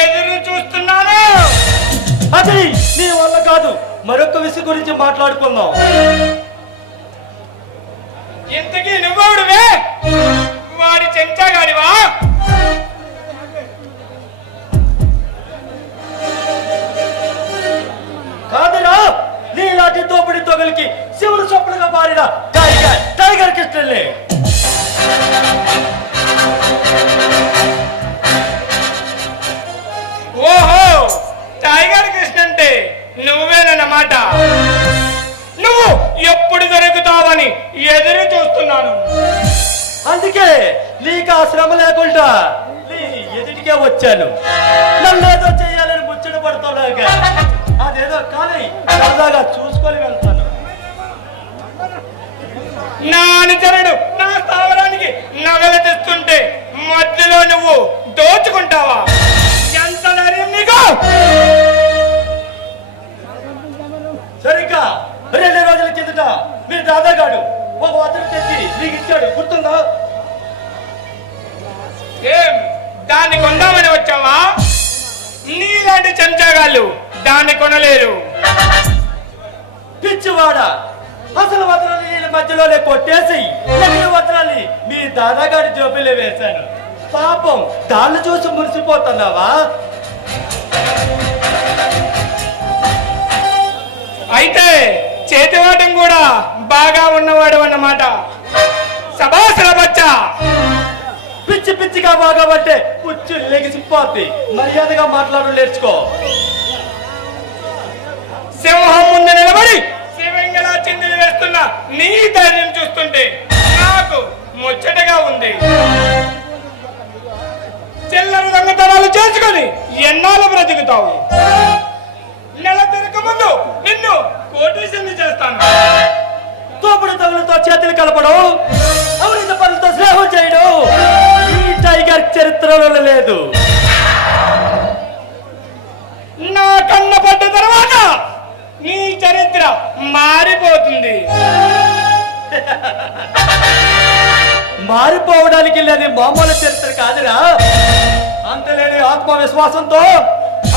ఎదురు చూస్తున్నాను. అది నీ వల్ల కాదు. మరొక విషయం గురించి మాట్లాడుకుందాం. ఇంతకీ నువ్వెవడువే? వాడి చెంచాగాడివా? కాదురా, నీలాంటి దోపిడి తొగలికి శివుడు చొప్పులుగా మారిన టైగర్ కృష్ణలే. ఓహో, టైగర్ కృష్ణ అంటే నువ్వేనన్నమాట. నువ్వు ఎప్పుడు దొరుకుతావని ఎదురు చూస్తున్నాను. అందుకే నీకు ఆ శ్రమ లేకుండా నీ ఎదుటికే వచ్చాను. నన్ను ఏదో చెయ్యాలని ముచ్చట పడుతున్నాగా. అదేదో కానీ సరదాగా చూసుకొని వెళ్తాను. నా అనుచరుడు నా స్థావరానికి నగలు తెస్తుంటే మధ్యలో నువ్వు దోచుకుంటావా? ఎంత ధైర్యం నీకు? సరిగ్గా 2 రోజుల కిందట మీ దాదాగాడు ఒక వస్త్రం తెచ్చి నీకు ఇచ్చాడు, గుర్తుందా? ఏం దాన్ని కొందామని వచ్చావా? నీలాంటి చెంచాగాళ్ళు దాన్ని కొనలేరు. పిచ్చివాడ, అసలు వస్త్రాన్ని నేను మధ్యలోనే కొట్టేసి మిగిలిన వస్త్రాన్ని మీ దాదాగాడి జోబులో వేశాను. పాపం దాన్ని చూసి మురిసిపోతున్నావా? అయితే చేతివాటం కూడా బాగా ఉన్నవాడు అన్నమాట. సభాసల బచ్చా. పిచ్చి పిచ్చిగా బాగా పట్టే పుచ్చు లెగిసిపోద్ది. మర్యాదగా మాట్లాడు నేర్చుకో. సింహం ముందు నిలబడి శివంగలా చిందులు వేస్తున్న నీ ధైర్యం చూస్తుంటే నాకు ముచ్చటగా ఉంది. చిల్లర దొంగతనాలు చేసుకొని ఎన్నాళ్ళు బ్రతుకుతావు? నెల తిరగ ముందు నిన్ను కోటీశ్వరుని చేస్తాను. తోపుడు తగులతో చేతులు కలపడం, అవినీతి పనులతో స్నేహం చేయడం ఈ టైగర్ చరిత్రలో లేదు. నా కన్న పడ్డ తర్వాత నీ చరిత్ర మారిపోతుంది. మారిపోవడానికి లేని మామూలు చరిత్ర కాదురా. అంతలేని ఆత్మవిశ్వాసంతో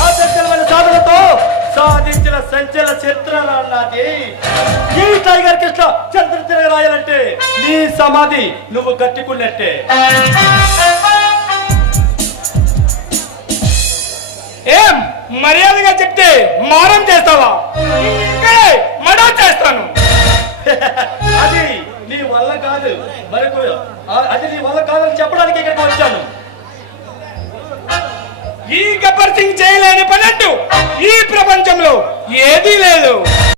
ఆసక్తిమైన సాధనతో సాధించిన సంచలన చరిత్ర నాది. ఈ టైగర్ కృష్ణ చరిత్ర తిరగరాయాలంటే నీ సమాధి నువ్వు కట్టుకున్నట్టే. ఏం మర్యాదగా చెప్తే మారం చేస్తావా? ఇక్కడే మడవ చేస్తాను. అది నీ వల్ల కాదు. మరొక అది నీ వల్ల కాదని చెప్పడానికి ఇక్కడికి వచ్చాను. ఈ గబ్బర్ సింగ్ చేయలేని పనంటూ ఈ ప్రపంచంలో ఏదీ లేదు.